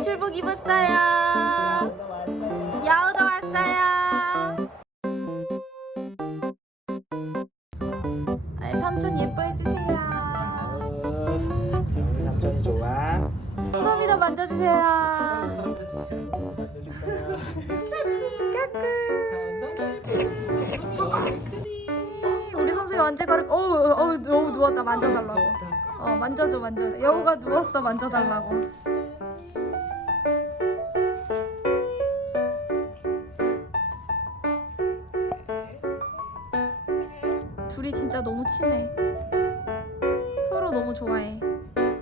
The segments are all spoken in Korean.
외출복 입었어요. 야우도 왔어요. 아, 삼촌 예뻐해주세요. 우리 삼촌이 좋아. 솜이도 만져주세요. 우리 솜솜이 완전 가르. 어우 어우 여우 누웠다 만져달라고. 어 만져줘 만져줘. 여우가 누웠어 만져달라고. 둘이 진짜 너무 친해. 서로 너무 좋아해.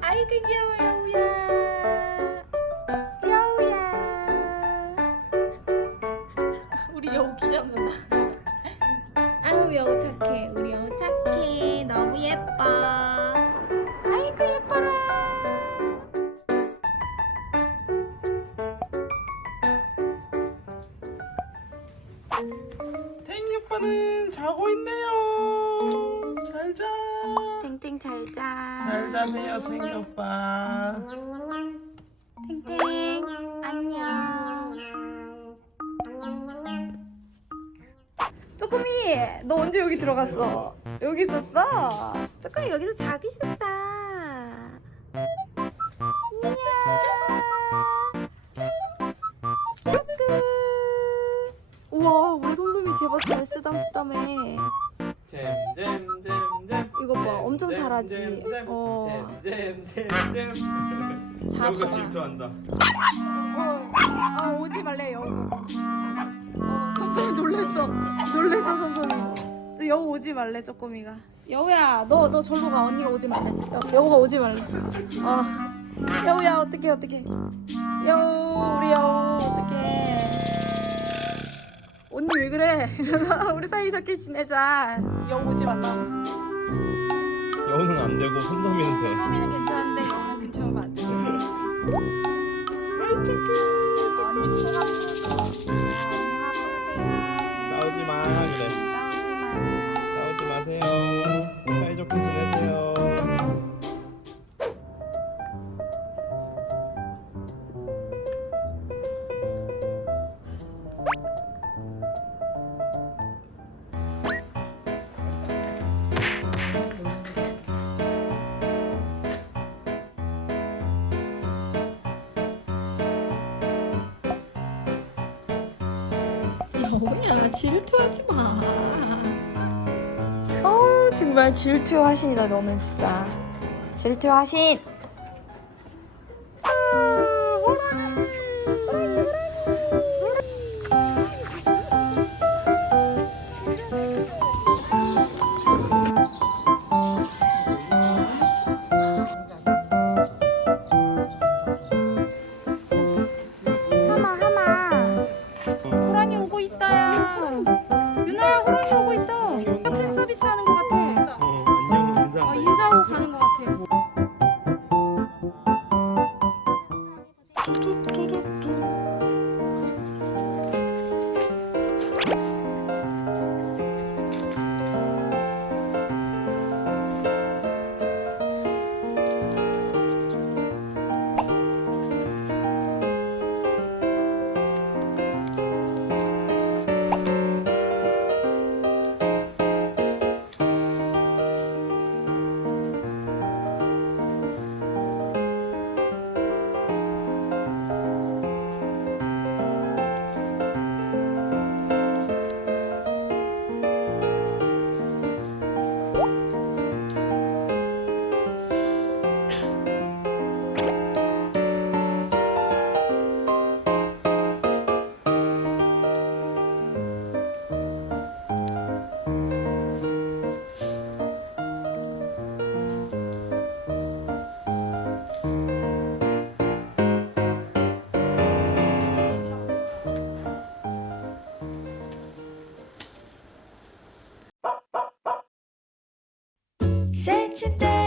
아이고 귀여워 여우야. 여우야. 우리 여우 기 잡는다. 아우 여우 착해. 우리 여우 착해. 너무 예뻐. 아이고 예뻐라. 탱이 오빠는 자고 있네요. 잘 자. 탱탱 잘 자. 잘 자세요, 탱이 오빠. 탱탱 안녕. 쪼꾸미 너 언제 여기 들어갔어? 여기 있었어? 쪼꾸미 여기서 자고 있었어. 이야. 우와 우리 솜솜이 제발 잘 쓰담쓰담해. 잼잼잼잼. 이거 봐, 엄청 잘하지? 어. 잼잼잼잼. 자, 여우가. 질투한다. 어, 아 오지 말래 여우. 어, 삼촌이 놀랬어. 놀랬어 삼촌이. 또 여우 오지 말래 쪼꼬미가. 여우야, 너 너 절로 가. 언니가 오지 말래. 여, 여우가 오지 말래. 어, 여우야 어떡해 어떡해. 여우 우리 여우 어떡해. 왜 그래? 우리 사이좋게 지내자. 여우 오지 말라고. 여우는 안 되고 손dom이는 돼. 소미는 괜찮은데 여우는 근처에 오면 안 돼. 아이 착해. 언니 포가 보세요. 언니가 보세요. 싸우지 마 그래. 여우야 질투하지 마. 어우 정말 질투 화신이다 너는 진짜. 질투 화신. 유나야 호랑이 오고 있어. 팬 서비스 하는 것 같아. 어, 안녕 인사. 어, 인사하고 가는 것 같아. して